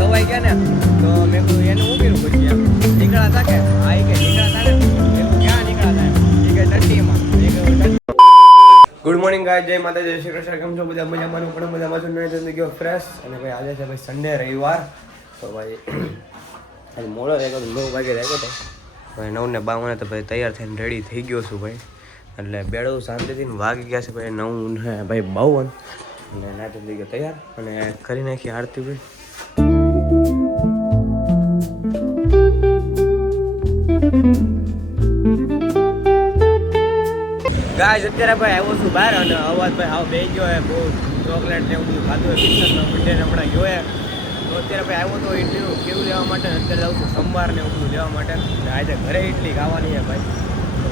ખવાઈ ગયા ને તો મેં કહ્યું એને શું કર્યું પછી એમ નીકળ્યા હતા કે આ કે નીકળ્યા હતા ને મેં ક્યાં નીકળ્યા હતા એ કે ટટ્ટીમાં ગુડ મોર્નિંગ ગાય જય માતા જય શ્રી કૃષ્ણ કેમ છો બધા મજામાં પણ મજામાં છું નહીં જલ્દી ગયો ફ્રેશ અને ભાઈ આજે છે ભાઈ સન્ડે રવિવાર તો ભાઈ આજે મોડો થઈ ગયો 9 વાગે થઈ ગયો તો ભાઈ 9:52 તો ભાઈ તૈયાર થઈને રેડી થઈ ગયો છું ભાઈ એટલે બેડો શાંતિથી વાગી ગયા છે ભાઈ 9 ને ભાઈ 52 અને ના જલ્દી ગયો તૈયાર અને કરી નાખી આરતી ભાઈ ગાય અત્યારે ભાઈ આવ્યો છું બહાર અને અવાજ ભાઈ હાવ બે ગયો હે બહુ ચોકલેટ ને એવું બધું ખાધું હોય પિક્ચરમાં બર્થડે હમણાં ગયો હે તો અત્યારે ભાઈ આવ્યો તો ઇડલી કેવું લેવા માટે અત્યારે જાઉં છું સંભાર ને એવું બધું લેવા માટે અને આજે ઘરે ઇડલી ખાવાની છે ભાઈ તો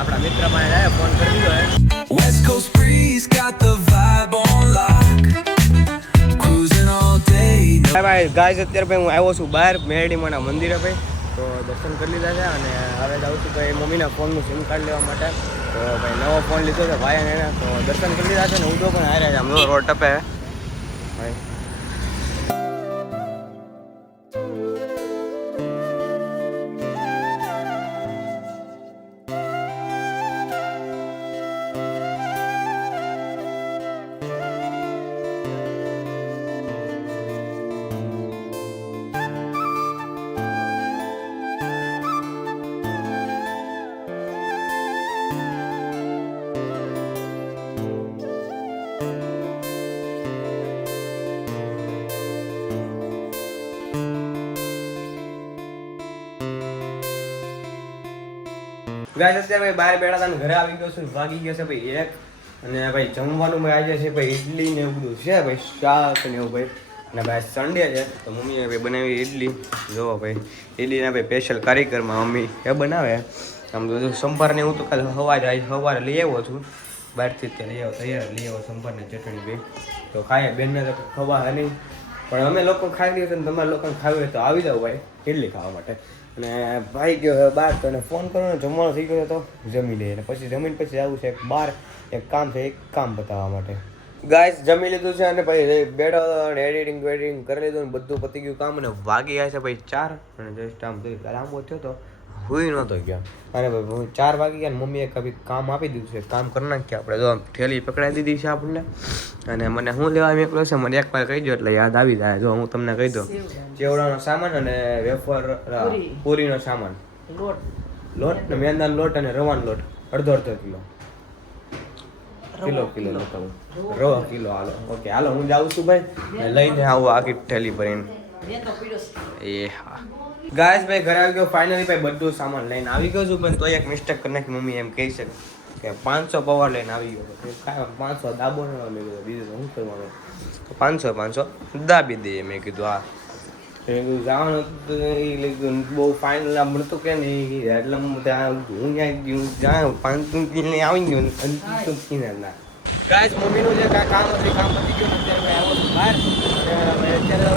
આપણા મિત્ર પાસે જાય ફોન કરી દીધો હે West Coast breeze got the vibe on lock. Cruising all day. ભાઈ ગાય અત્યારે ભાઈ હું આવ્યો છું બહાર મેરડીમાના મંદિરે ભાઈ તો દર્શન કરી લીધા છે અને હવે જાઉં છું ભાઈ મમ્મીના ફોનનું સિમ કાર્ડ લેવા માટે તો ભાઈ નવો ફોન લીધો છે ભાઈ એને તો દર્શન કરી લીધા છે ને ઉડો પણ હારે છે આમ રોડ ટપે ભાઈ ગાય અત્યારે ભાઈ બહાર બેઠા હતા ઘરે આવી ગયો છું વાગી ગયો છે ભાઈ 1 અને ભાઈ જમવાનું ભાઈ આજે છે ભાઈ ઇડલી ને એવું બધું છે ભાઈ શાક ને એવું ભાઈ અને ભાઈ સન્ડે છે તો મમ્મીએ ભાઈ બનાવી ઇડલી જોવો ભાઈ ઇડલીના ભાઈ સ્પેશિયલ કારીગરમાં મમ્મી એ બનાવે આમ તો સંભાર ને હું તો કાલે સવારે લઈ આવ્યો છું બહારથી જ લઈ આવ્યો તૈયાર લઈ આવ્યો સંભાર ને ચટણી ભાઈ તો ખાઈએ બેનને તો ખવા નહીં પણ અમે લોકો ખાઈ લઈએ ને તમારે લોકોને ખાવી હોય તો આવી જાવ ભાઈ ઇડલી ખાવા માટે અને ભાઈ ગયો બહાર તો એને ફોન કરવાનો જમવાનો થઈ ગયો તો જમી લઈએ અને પછી જમીન પછી આવું છે બહાર એક કામ છે એક કામ બતાવવા માટે ગાઈસ જમી લીધું છે અને ભાઈ બેડો એડિટિંગ વેડિટિંગ કરી લીધું ને બધું પતી ગયું કામ અને વાગી ગયા છે ભાઈ 4 અને જસ્ટ આમ લાંબો થયો તો હુઈ નહોતો ગયા અને ભાઈ 4 વાગી ગયા ને મમ્મીએ કભી કામ આપી દીધું છે કામ કરી નાખીએ આપણે જો થેલી પકડાઈ દીધી છે આપણને અને મને હું લેવા મેકલો છે મને એક વાર કહી દો એટલે યાદ આવી જાય જો હું તમને કહી દઉં ચેવડાનો સામાન અને વેફર પૂરીનો સામાન લોટ ને મેંદાનો લોટ અને રવાનો લોટ અડધો કિલો રવા કિલો હાલો ઓકે હાલો હું જાઉં છું ભાઈ લઈને આવું આખી થેલી ભરીને એ હા ગાઈસ ભાઈ ઘરે આવી ગયો ફાઇનલી ભાઈ બધું સામાન લઈને આવી ગયો છું પણ તો એક મિસ્ટેક કરી નાખી મમ્મી એમ કહી શકે કે 500 પવાર લઈને આવી ગયો 500 દાબો ન લઈ ગયો બીજું શું કરવાનું તો 500 દાબી દઈએ મેં કીધું હા જવાનું બહુ ફાઇનલ મળતું કે નહીં એટલે હું ત્યાં હું ત્યાં 500 આવી ગયો ના ગાઈસ મમ્મીનું જે કામ હતું કામ પતી ગયું અત્યારે આવ્યો છું બહાર અત્યારે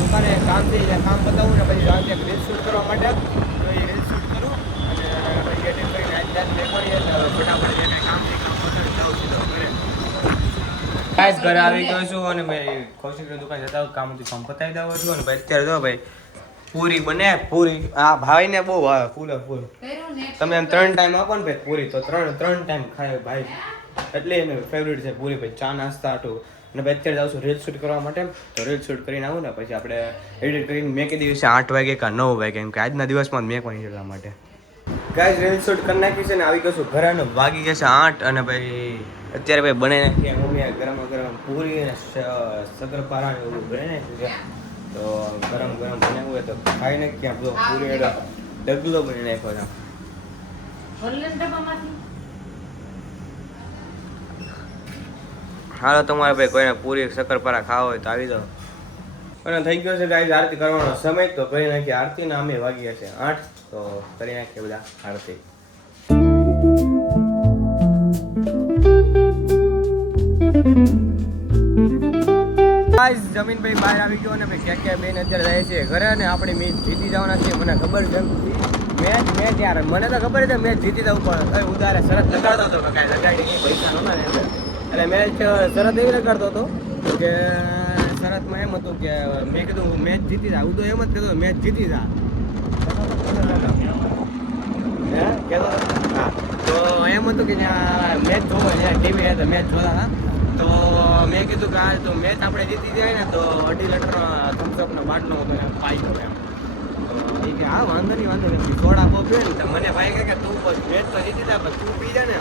દુકાને કામ થઈ જાય કામ બતાવું ને પછી રાતે રીલ શૂટ કરવા માટે તો એ રીલ શૂટ કરું અને પછી એડિટ કરીને આજે રેકોર્ડ ફટાફટ જે કાંઈ કામ છે કામ પતાવી જાઉં સીધો ઘરે ગાઈસ ઘરે આવી ગયો છું અને ભાઈ કૌશિકની દુકાન જતા કામ હતું કામ પતાવી દઉં છું અને ભાઈ અત્યારે જો ભાઈ પૂરી બને પૂરી આ ભાઈને બહુ ભાવે ફૂલ તમે એમ 3 ટાઈમ આપો ને ભાઈ પૂરી તો 3 ટાઈમ ખાય ભાઈ એટલે એને ફેવરેટ છે પૂરી ભાઈ ચા નાસ્તા આટું અને ભાઈ અત્યારે જાઉં છું રીલ શૂટ કરવા માટે તો રીલ શૂટ કરીને આવું ને પછી આપણે એડિટ કરીને મેં કીધી દિવસે 8 વાગે કે 9 વાગે કેમ કે આજના દિવસમાં મેં પણ એટલા માટે ગાઈસ રીલ શૂટ કરી નાખી છે ને આવી ગયો છું ઘરે અને વાગી ગયા છે 8 અને ભાઈ અત્યારે ભાઈ બનાવી નાખી મમ્મીએ ગરમ પૂરી અને શક્કરપારા ને એવું બનાવી નાખ્યું છે તો ગરમ બનાવવું હોય તો ખાઈ નાખીએ બધો પૂરી ડગલો બની નાખ્યો છે હાલો તમારે ભાઈ કોઈને પૂરી શક્કરપારા ખાવા હોય તો આવી જાઓ અને થઈ ગયો છે ગાઈસ આરતી કરવાનો સમય તો કરી નાખીએ આરતી ને અમે વાગી ગયા છે 8 તો કરી નાખીએ બધા આરતી ગાઈસ જમીનભાઈ બહાર આવી ગયો અને ભાઈ ક્યાં બેન અત્યારે જાય છે ઘરે અને આપણે મેચ જીતી જવાના છે મને ખબર છે મેચ યાર મને તો ખબર છે મેચ જીતી જવું પણ ઉધારે શરત લગાડતો હતો કાંઈ લગાડી પૈસા નહોતા ને એટલે મેચ શરત એવી લગાડતો હતો કે શરતમાં એમ હતું કે મેં કીધું મેચ જીતી જા. હું તો એમ જ કહેતો મેચ જીતી જા. હે કહેતો હા. તો એમ હતું કે ત્યાં મેચ જોવા ત્યાં ટીવી હતા મેચ જોતા હતા. તો મેં કીધું કે આ તો મેચ આપણે જીતી જાય ને તો 2.5 લીટર થમ્સઅપનો બાટલો હતો એમ પાઈ ગયો એમ. એ કે હા વાંધો નહીં સોડા પીવે ને તો મને ભાઈ કહે કે તું મેચ તો જીતી જાય પણ તું પી જાય ને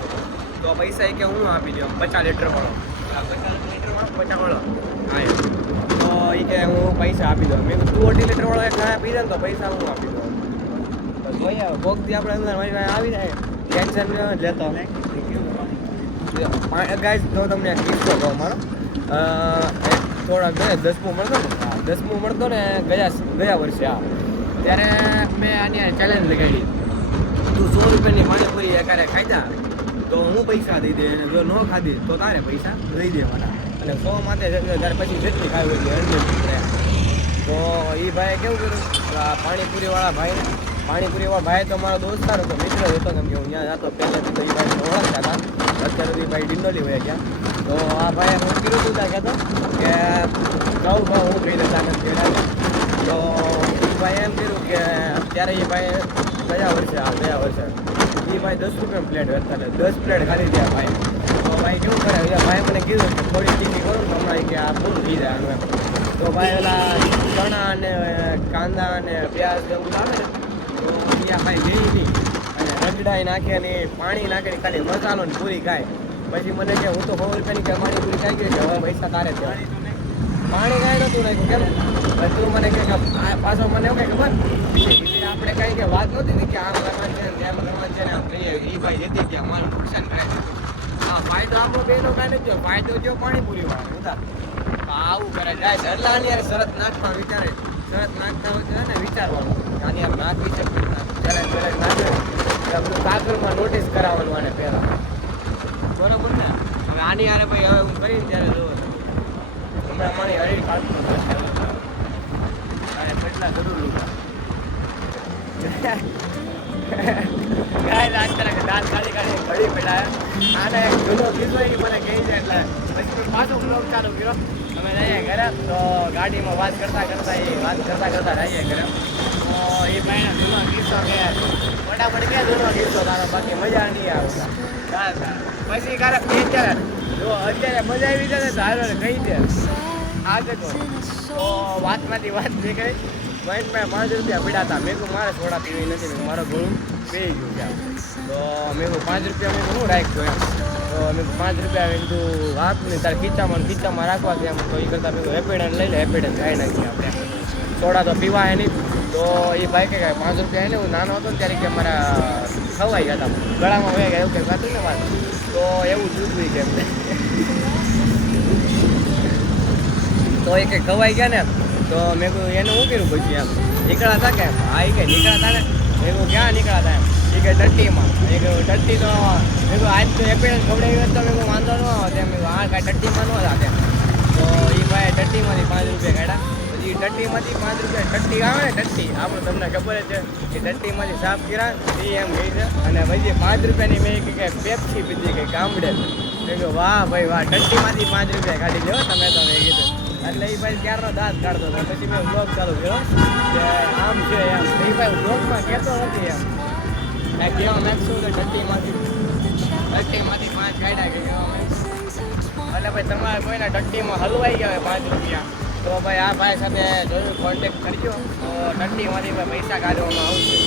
તો પૈસા કે હું આપી દઉં 50 લીટર વાળો 50 લીટર વાળો 50 વાળો હા એમ. તો એ કે હું પૈસા આપી દઉં. મેં તું 2.5 લીટર વાળો એક પી જાય ને તો પૈસા હું આપી દઉં. તો જોઈએ ભોગથી આપણે અંદર મારી આવી જાય ટેન્શન લેતો ગાઈસ. તો તમને એક કિસ્સો કહું મારો થોડાક 10મું મળતો ને 10મું મળતો ને ગયા વર્ષે હા ત્યારે મેં આની ચેલેન્જ લગાડી તું 100 રૂપિયાની પાણીપુરી એકારે ખાધા તો હું પૈસા દઈ દે અને જો ન ખાધી તો તારે પૈસા દઈ દેવાના અને 100 માટે ત્યારે પછી જેટલી ખાવી હોય એટલી તો એ ભાઈએ કેવું કર્યું પાણીપુરીવાળા ભાઈ તો મારો દોસ્તાર હતો મિત્ર હતો કેમ કે હું ત્યાં જતો પહેલાંથી તો એ ભાઈને ઓળખતા હતા. અત્યારે તો એ ભાઈ ડિંડોલી વયા ગયા. તો આ ભાઈએ હું કીધું તું ત્યાં કહેતો કે કહું હું કહી દેતા નથી તો એ ભાઈ એમ કર્યું કે ત્યારે એ ભાઈ ગયા વર્ષે એ ભાઈ 10 રૂપિયા પ્લેટ વેચતા 10 પ્લેટ ખાલી ગયા ભાઈ. તો ભાઈ કેવું કરે ભાઈ મને કીધું કે થોડી ટીકી કરું ને હમણાં કે આ પૂરું થઈ જાય એમ. તો ભાઈ ઓલા ચણા અને કાંદા અને પ્યાજ એવું આવે ને તો ત્યાં ભાઈ લઈ નહીં અને રગડાઈ નાખે અને પાણી નાખે ને ખાલી મસાલો ને પૂરી ખાય. પછી મને કે હું તો 100 રૂપિયાની કે પાણી પૂરી ખાઈ ગઈ કે હવે પૈસા તારે જ પાણી કાંઈ નહોતું નાખ્યું કેમ તું મને કે પાછો મને એવું કંઈ ખબર આપણે કાંઈ કે વાત નહોતી કે આમ રમત છે ને તેમ રમત છે ને આમ કહીએ એ ભાઈ જતી ગયા મારું નુકસાન કરે હા ફાયદો આપણો બેનો કાંઈ નથી ફાયદો જો પાણીપુરી વાળો ઉધાર આવું કરે જાય છે એટલે આની યાર શરત નાખવા વિચારે શરત નાખતા હોય ને વિચારવાનું આની યાર નાખવી છે ચેલેન્જ નાખે બધું કાગળમાં નોટિસ કરાવવાનું આને પહેલાં બરોબર ને હવે આની યારે ભાઈ હવે હું કરીને ત્યારે જોવો હમણાં મારી હરી કાઢતું અને કેટલા જરૂર લીધા ગાય રાત કરે કે દાંત કાઢી ઘડી પેલા આને એક જૂનો કીધો એ મને કહી જાય એટલે પછી પાછો બ્લોગ ચાલુ કર્યો અમે રહીએ ઘરે તો ગાડીમાં વાત કરતા રહીએ ઘરે તો એ ભાઈને જૂનો કિસ્સો કે ફટાફટ ક્યાં જૂનો કિસ્સો તારો બાકી મજા નહીં આવે પછી ક્યારેક અત્યારે જો અત્યારે મજા આવી જાય ને તો હાલો કહી દે આગળ તો વાતમાંથી વાત નીકળી પોઈન્ટ મેં 5 રૂપિયા પીડાતા મેં કહું મારે સોડા પીવી નથી મેં મારો ઘણું પી ગયું ત્યાં તો મેં કહું 5 રૂપિયા મેં હું રાખ્યું એમ તો મેં 5 રૂપિયા મેં કીધું વાત નહીં તારે ખીચામાં રાખવા છે એમ તો એ કરતાં મેં હેપીડેન્ટ લઈ લે હેપીડેન્ટ ખાઈ નાખીએ આપણે સોડા તો પીવાય નહીં તો એ ભાઈ કે 5 રૂપિયા એને હું નાનો હતો ને ત્યારે કે મારા ખવાઈ ગયા હતા ગળામાં વહી ગયા એવું કંઈક હતું ને વાત તો એવું જૂથવી છે એમને તો એ કંઈક ખવાઈ ગયા ને તો મેં કહ્યું એને શું કર્યું પછી એમ નીકળ્યા હતા કે હા એ કંઈ નીકળ્યા હતા ને મેં કહું ક્યાં નીકળ્યા હતા એમ એ કે ટટ્ટીમાં મેં કહ્યું ટટ્ટી તો મેં કહું આજ તો એપીડન્સ ખવડાવી હોત તો મેં કહું વાંધો ન આવે મેં કહું હા કાંઈ ટટ્ટીમાં ન હતા તો એ ભાઈ ટટ્ટીમાંથી 5 રૂપિયા કાઢ્યા પછી ટટ્ટીમાંથી 5 રૂપિયા ટટ્ટી આવે ને ટટ્ટી આપણે તમને ખબર જ છે કે ટટ્ટીમાંથી સાફ કર્યા એ એમ ગઈ છે અને પછી 5 રૂપિયાની મેં કે પેપ્સી પીધી કે ગામડે મેં કહ્યું વાહ ભાઈ વાહ ટટ્ટીમાંથી 5 રૂપિયા કાઢી લ્યો તમે તો મેં કીધું એટલે એ ભાઈ ક્યારનો દાંત કાઢતો હતો પછી મેં બ્લોગ ચાલુ કર્યો કે આમ છે એમ એ ભાઈ બ્લોગમાં કહેતો નથી એમ મેં કહેવા માગશું કે ટટ્ટીમાંથી 5 કાઢ્યા કે એટલે ભાઈ તમારે કોઈના ટટ્ટીમાં હલવાઈ ગયા હોય 5 રૂપિયા તો ભાઈ આ ભાઈ સાથે જોયું કોન્ટેક્ટ કરજો તો ટટ્ટીમાંથી પૈસા કાઢવામાં આવશે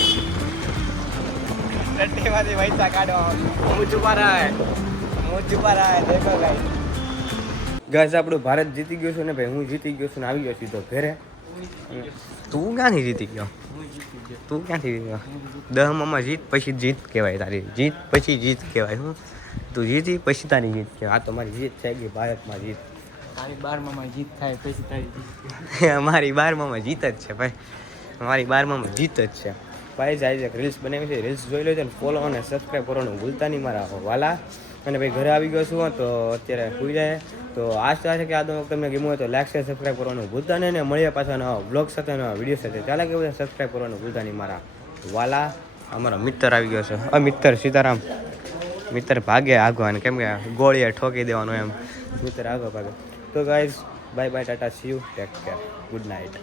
ટટ્ટીમાંથી પૈસા કાઢવામાં હું છુપા રહે દેખો ભાઈ ગાઈસ આપણું ભારત જીતી ગયું છે ને ભાઈ હું જીતી ગયો છું ને આવી ગયો સીધો ઘરે તું ક્યાંથી જીતી ગયો તું ક્યાંથી જીતી ગયો 10માં જીત પછી જીત કહેવાય તારી જીત પછી જીત કહેવાય હું તું જીતી પછી તારી જીત કહેવાય આ તો મારી જીત થઈ ગઈ ભારતમાં જીત તારી 12માં જીત થાય પછી તારી જીત અમારી 12માં જીત જ છે ભાઈ અમારી 12માં જીત જ છે ભાઈ આજે એક રીલ્સ બનાવી છે રીલ્સ જોઈ લેજો ને ફોલો અને સબસ્ક્રાઈબ કરવાનું ભૂલતા નહીં મારા વાલા અને ભાઈ ઘરે આવી ગયો છું તો અત્યારે સુઈ જાય તો આશા છે કે આ તમને ગમ્યું હોય તો લાઈક શેર સબસ્ક્રાઈબ કરવાનું ભૂલતા નહીં ને મળીએ પાછા નવા બ્લોગ સાથે નવા વિડીયો સાથે ચાલે કે બધા સબસ્ક્રાઈબ કરવાનું ભૂલતા નહીં મારા વાલા અમારો મિત્ર આવી ગયો છે મિત્ર સીતારામ મિત્ર ભાગે આગો અને કેમ કે ગોળીએ ઠોકી દેવાનો એમ મિત્ર આગો ભાગે તો guys bye bye Tata C you take care good night.